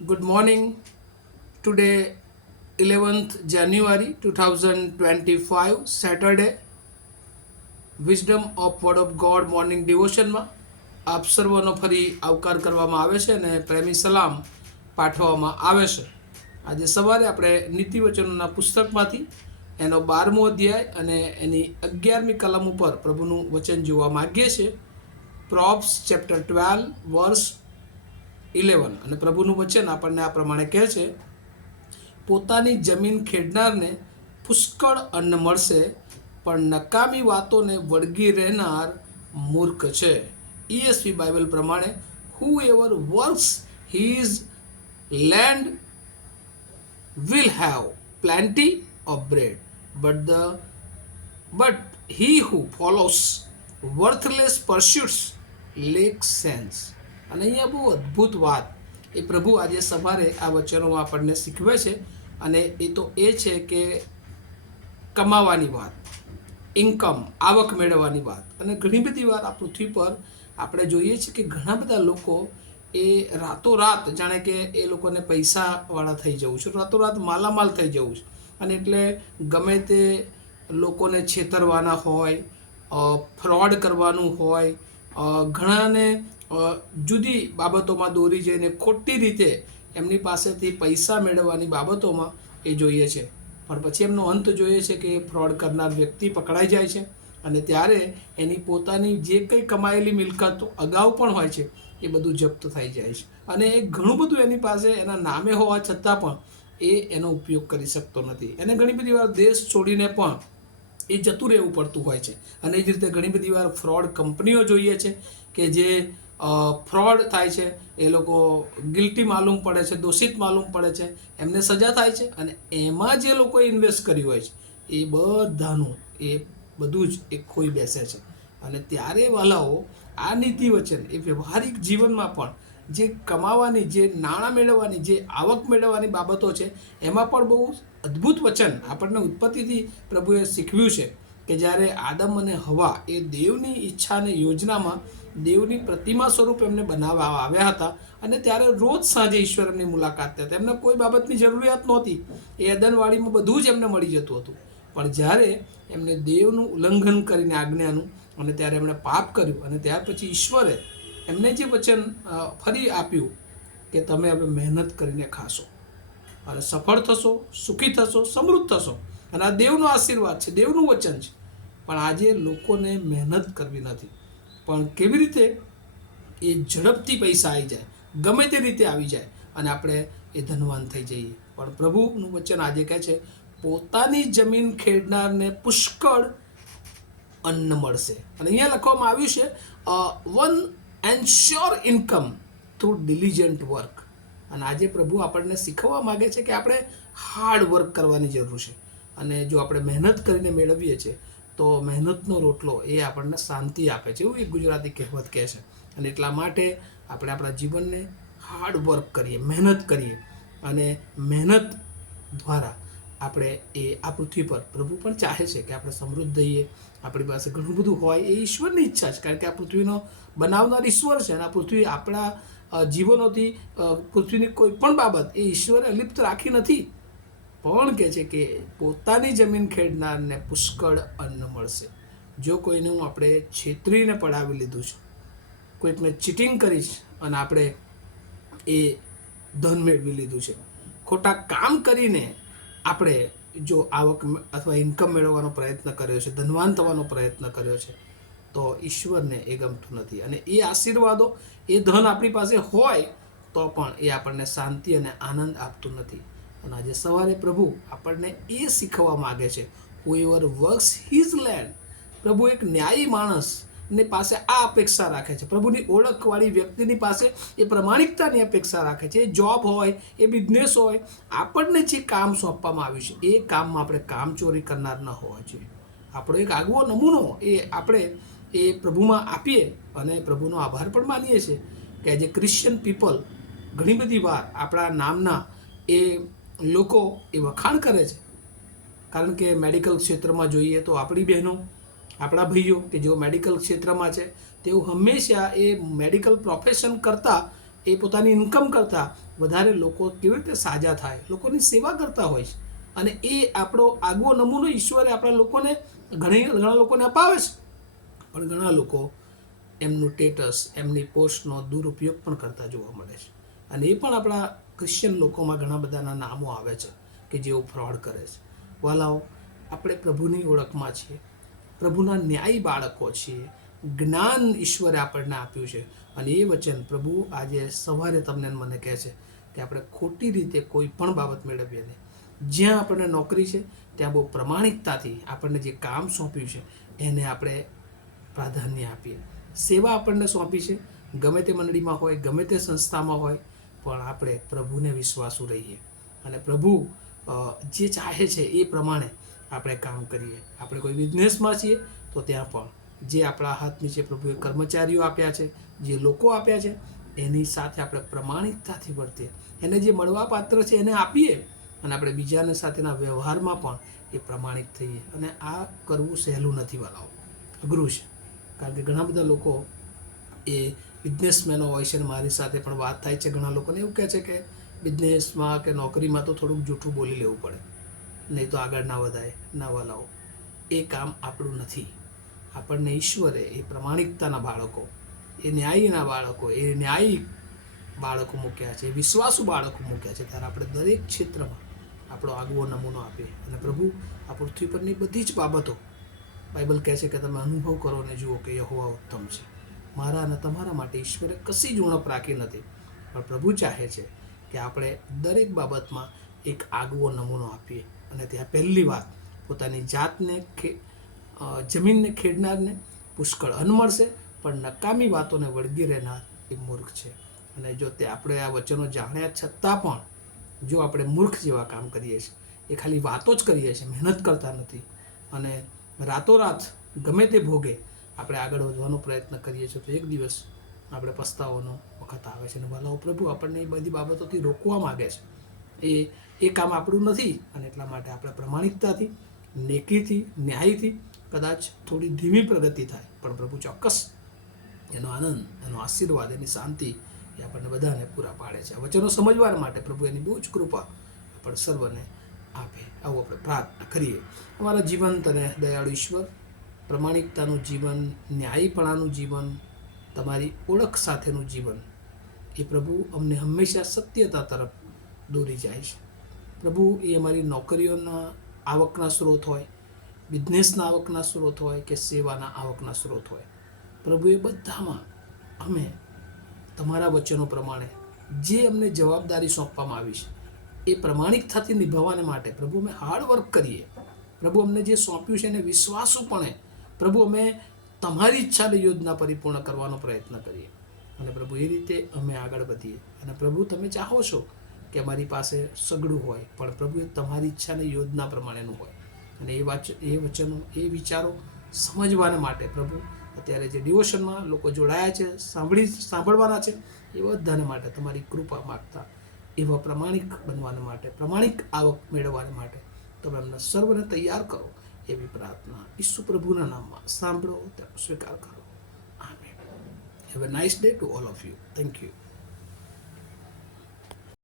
Good morning. Today, 11th January 2025, Saturday, Wisdom of Word of God morning ડિવોશનમાં આપ સર્વનો ફરી આવકાર કરવામાં આવે છે અને પ્રેમી સલામ પાઠવવામાં આવે છે. આજે સવારે આપણે નીતિવચનોના પુસ્તકમાંથી એનો 12મો અધ્યાય અને એની 11મી કલમ ઉપર પ્રભુનું વચન જોવા માગીએ છીએ. પ્રોબ્સ ચેપ્ટર 12 વર્સ 11 અને પ્રભુનું વચન આપણને આ પ્રમાણે કહે છે, પોતાની જમીન ખેડનારને પુષ્કળ અન્ન મળશે, પણ નકામી વાતોને વળગી રહેનાર મૂર્ખ છે. ESV બાઇબલ પ્રમાણે, whoever works his land will have plenty of bread, but he who follows worthless pursuits lacks sense. અને અહીંયા બહુ અદ્ભુત વાત એ પ્રભુ આજે સવારે આ વચનોમાં આપણને શીખવે છે, અને એ તો એ છે કે કમાવાની વાત, ઇન્કમ, આવક મેળવવાની વાત. અને ઘણી બધી વાર આ પૃથ્વી પર આપણે જોઈએ છીએ કે ઘણા બધા લોકો એ રાતોરાત જાણે કે એ લોકોને પૈસાવાળા થઈ જવું છે, રાતોરાત માલામાલ થઈ જવું છે, અને એટલે ગમે તે લોકોને છેતરવાના હોય, ફ્રોડ કરવાનું હોય, ઘણાને જુદી બાબતોમાં દોરી જઈને ખોટી રીતે એમની પાસેથી પૈસા મેળવવાની બાબતોમાં એ જોઈએ છે. પણ પછી એમનો અંત જોઈએ છે કે ફ્રોડ કરનાર વ્યક્તિ પકડાઈ જાય છે, અને ત્યારે એની પોતાની જે કંઈ કમાયેલી મિલકતો અગાઉ પણ હોય છે એ બધું જપ્ત થઈ જાય છે, અને એ ઘણું બધું એની પાસે એના નામે હોવા છતાં પણ એ એનો ઉપયોગ કરી શકતો નથી. એને ઘણી બધી વાર દેશ છોડીને પણ એ જતું રહેવું પડતું હોય છે. અને એ જ રીતે ઘણી બધી વાર ફ્રોડ કંપનીઓ જોઈએ છે કે જે ફ્રોડ થાય છે, એ લોકો ગિલ્ટી માલુમ પડે છે, દોષિત માલુમ પડે છે, એમને સજા થાય છે, અને એમાં જે લોકોએ ઇન્વેસ્ટ કર્યું હોય છે એ બધાનું એ બધું જ એ ખોઈ બેસે છે. અને ત્યારે વાલાઓ, આ નીતિ વચન એ વ્યવહારિક જીવનમાં પણ જે કમાવાની, જે નાણાં મેળવવાની, જે આવક મેળવવાની બાબતો છે એમાં પણ બહુ અદ્ભુત વચન આપણને ઉત્પત્તિથી પ્રભુએ શીખવ્યું છે કે જ્યારે આદમ અને હવા એ દેવની ઈચ્છા અને યોજનામાં દેવની પ્રતિમા સ્વરૂપ એમને બનાવવા આવ્યા હતા, અને ત્યારે રોજ સાંજે ઈશ્વર એમની મુલાકાત લેતા. એમને કોઈ બાબતની જરૂરિયાત નહોતી, એ એદનવાડીમાં બધું જ એમને મળી જતું હતું. પણ જ્યારે એમને દેવનું ઉલ્લંઘન કરીને આજ્ઞાનું, અને ત્યારે એમણે પાપ કર્યું, અને ત્યાર પછી ઈશ્વરે એમને જે વચન ફરી આપ્યું કે તમે હવે મહેનત કરીને ખાશો અને સફળ થશો, સુખી થશો, સમૃદ્ધ થશો. અને આ દેવનો આશીર્વાદ છે, દેવનું વચન છે. પણ આજે લોકોને મહેનત કરવી નથી, પણ કેવી રીતે એ ઝડપથી પૈસા આવી જાય, ગમે તે રીતે આવી જાય, અને આપણે એ ધનવાન થઈ જઈએ. પણ પ્રભુનું વચન આજે કહે છે, પોતાની જમીન ખેડનારને પુષ્કળ અન્ન મળશે. અને અહીંયા લખવામાં આવ્યું છે, one ensure income through diligent work. અને આજે પ્રભુ આપણને શીખવવા માગે છે કે આપણે હાર્ડ વર્ક કરવાની જરૂર છે, અને જો આપણે મહેનત કરીને મેળવીએ છીએ તો મહેનતનો રોટલો એ આપણને શાંતિ આપે છે, એવું એક ગુજરાતી કહેવત કહે છે. અને એટલા માટે આપણે આપણા જીવનને હાર્ડ વર્ક કરીએ, મહેનત કરીએ, અને મહેનત દ્વારા આપણે એ આ પૃથ્વી પર પ્રભુ પણ ચાહે છે કે આપણે સમૃદ્ધ થઈએ, આપણી પાસે ઘણું બધું હોય. એ ઈશ્વરની ઈચ્છા છે, કારણ કે આ પૃથ્વીનો બનાવનાર ઈશ્વર છે, અને આ પૃથ્વી આપણા જીવનોથી, પૃથ્વીની કોઈ પણ બાબત એ ઈશ્વરે અલિપ્ત રાખી નથી. પણ કહે છે કે પોતાની જમીન ખેડનારને પુષ્કળ અન્ન મળશે. જો કોઈનું આપણે છેતરીને પડાવી લીધું છે, કોઈકને ચીટિંગ કરી અને આપણે એ ધન મેળવી લીધું છે, ખોટા કામ કરીને આપણે જો આવક અથવા ઇન્કમ મેળવવાનો પ્રયત્ન કર્યો છે, ધનવાન થવાનો પ્રયત્ન કર્યો છે, તો ઈશ્વરને એ ગમતું નથી. અને એ આશીર્વાદો, એ ધન આપણી પાસે હોય તો પણ એ આપણને શાંતિ અને આનંદ આપતું નથી. અને આજે સવારે પ્રભુ આપણને એ શીખવવા માગે છે, હુ એવર વર્ક્સ હિઝ લેન્ડ. પ્રભુ એક ન્યાયી માણસની પાસે આ અપેક્ષા રાખે છે. પ્રભુની ઓળખવાળી વ્યક્તિની પાસે એ પ્રમાણિકતાની અપેક્ષા રાખે છે. એ જોબ હોય, એ બિઝનેસ હોય, આપણને જે કામ સોંપવામાં આવ્યું છે એ કામમાં આપણે કામચોરી કરનાર ન હોવા જોઈએ. આપણો એક આગવો નમૂનો એ આપણે એ પ્રભુમાં આપીએ, અને પ્રભુનો આભાર પણ માનીએ છીએ કે આજે ક્રિશ્ચિયન પીપલ ઘણી બધી વાર આપણા નામના એ લોકો એ વખાણ કરે છે. કારણ કે મેડિકલ ક્ષેત્રમાં જોઈએ તો આપણી બહેનો, આપણા ભાઈઓ કે જેઓ મેડિકલ ક્ષેત્રમાં છે, તેઓ હંમેશા એ મેડિકલ પ્રોફેશન કરતાં એ પોતાની ઇન્કમ કરતાં વધારે લોકો કેવી રીતે સાજા થાય, લોકોની સેવા કરતા હોય છે. અને એ આપણો આગવો નમૂનો ઈશ્વરે આપણા લોકોને ઘણા લોકોને અપાવે છે. પણ ઘણા લોકો એમનું સ્ટેટસ, એમની પોસ્ટનો દુરુપયોગ પણ કરતા જોવા મળે છે. અને એ પણ આપણા ક્રિશ્ચિયન લોકોમાં ઘણા બધાના નામો આવે છે કે જેઓ ફ્રોડ કરે છે. વાલાઓ, આપણે પ્રભુની ઓળખમાં છીએ, પ્રભુના ન્યાયી બાળકો છીએ, જ્ઞાન ઈશ્વરે આપણને આપ્યું છે. અને એ વચન પ્રભુ આજે સવારે તમને મને કહે છે કે આપણે ખોટી રીતે કોઈ પણ બાબત મેળવીએ નહીં. જ્યાં આપણને નોકરી છે ત્યાં બહુ પ્રમાણિકતાથી આપણને જે કામ સોંપ્યું છે એને આપણે પ્રાધાન્ય આપીએ. સેવા આપણને સોંપી છે, ગમે તે મંડળીમાં હોય, ગમે તે સંસ્થામાં હોય, પણ આપણે પ્રભુને વિશ્વાસુ રહીએ અને પ્રભુ જે ચાહે છે એ પ્રમાણે આપણે કામ કરીએ. આપણે કોઈ બિઝનેસમાં છીએ તો ત્યાં પણ જે આપણા હાથ નીચે પ્રભુએ કર્મચારીઓ આપ્યા છે, જે લોકો આપ્યા છે, એની સાથે આપણે પ્રમાણિકતાથી વર્તીએ. એને જે મળવા પાત્ર છે એને આપીએ અને આપણે બીજાને સાથેના વ્યવહારમાં પણ એ પ્રમાણિક થઈએ. અને આ કરવું સહેલું નથી વાલાઓ, અઘરું છે. કારણ કે ઘણા બધા લોકો એ બિઝનેસમેનો હોય છે અને મારી સાથે પણ વાત થાય છે. ઘણા લોકોને એવું કહે છે કે બિઝનેસમાં કે નોકરીમાં તો થોડુંક જૂઠું બોલી લેવું પડે, નહીં તો આગળ ના વધાય. ના વાલાઓ, એ કામ આપણું નથી. આપણને ઈશ્વરે એ પ્રમાણિકતાના બાળકો, એ ન્યાયીના બાળકો, એ ન્યાયી બાળકો મૂક્યા છે, વિશ્વાસુ બાળકો મૂક્યા છે. ત્યારે આપણે દરેક ક્ષેત્રમાં આપણો આગવો નમૂનો આપીએ. અને પ્રભુ આ પૃથ્વી પરની બધી જ બાબતો, બાઇબલ કહે છે કે તમે અનુભવ કરો અને જુઓ કે યહોવા ઉત્તમ છે. મારા અને તમારા માટે ઈશ્વરે કશી જ ઉણપ રાખી નથી. પણ પ્રભુ ચાહે છે કે આપણે દરેક બાબતમાં એક આગવો નમૂનો આપીએ. અને ત્યાં પહેલી વાત, પોતાની જાતને જમીનને ખેડનારને પુષ્કળ અન્ન મળશે, પણ નકામી વાતોને વળગી રહેનાર એ મૂર્ખ છે. અને જો તે આપણે આ વચનો જાણ્યા છતાં પણ જો આપણે મૂર્ખ જેવા કામ કરીએ છીએ, એ ખાલી વાતો જ કરીએ છીએ, મહેનત કરતા નથી, અને રાતોરાત ગમે તે ભોગે આપણે આગળ વધવાનો પ્રયત્ન કરીએ છીએ, તો એક દિવસ આપણે પસ્તાવાનો વખત આવે છે. અને ભલાઓ, પ્રભુ આપણને એ બધી બાબતોથી રોકવા માગે છે. એ કામ આપણું નથી. અને એટલા માટે આપણે પ્રમાણિકતાથી, નેકીથી, ન્યાયથી કદાચ થોડી ધીમી પ્રગતિ થાય, પણ પ્રભુ ચોક્કસ એનો આનંદ, એનો આશીર્વાદ, એની શાંતિ એ આપણને બધાને પૂરા પાડે છે. વચનો સમજવા માટે પ્રભુ એની બહુ જ કૃપા આપણે સર્વને આપે. આવું આપણે પ્રાર્થના કરીએ. અમારા જીવંત અને દયાળુ ઈશ્વર, પ્રમાણિકતાનું જીવન, ન્યાયીપણાનું જીવન, તમારી ઓળખ સાથેનું જીવન, એ પ્રભુ અમને હંમેશા સત્યતા તરફ દોરી જાય છે. પ્રભુ, એ અમારી નોકરીઓના આવકના સ્ત્રોત હોય, બિઝનેસના આવકના સ્ત્રોત હોય કે સેવાના આવકના સ્ત્રોત હોય, પ્રભુ એ બધામાં અમે તમારા વચનો પ્રમાણે જે અમને જવાબદારી સોંપવામાં આવી છે એ પ્રમાણિકતાથી નિભાવવાને માટે પ્રભુ અમે હાર્ડવર્ક કરીએ. પ્રભુ અમને જે સોંપ્યું છે એને વિશ્વાસુપણે પ્રભુ અમે તમારી ઈચ્છાની યોજના પરિપૂર્ણ કરવાનો પ્રયત્ન કરીએ. અને પ્રભુ એ રીતે અમે આગળ વધીએ. અને પ્રભુ, તમે ચાહો છો કે અમારી પાસે સગડું હોય, પણ પ્રભુ એ તમારી ઈચ્છાની યોજના પ્રમાણેનું હોય. અને એ વચનો, એ વિચારો સમજવાને માટે પ્રભુ, અત્યારે જે ડિવોશનમાં લોકો જોડાયા છે, સાંભળવાના છે, એ બધાને માટે તમારી કૃપા માગતા એવા પ્રમાણિક બનવાને માટે, પ્રમાણિક આવક મેળવવાને માટે તમે અમને સર્વને તૈયાર કરો, એવી પ્રાર્થના ઈસુ પ્રભુના નામમાં સાંભળો, તેનો સ્વીકાર કરો. Amen. Have a nice day to all of you. Thank you.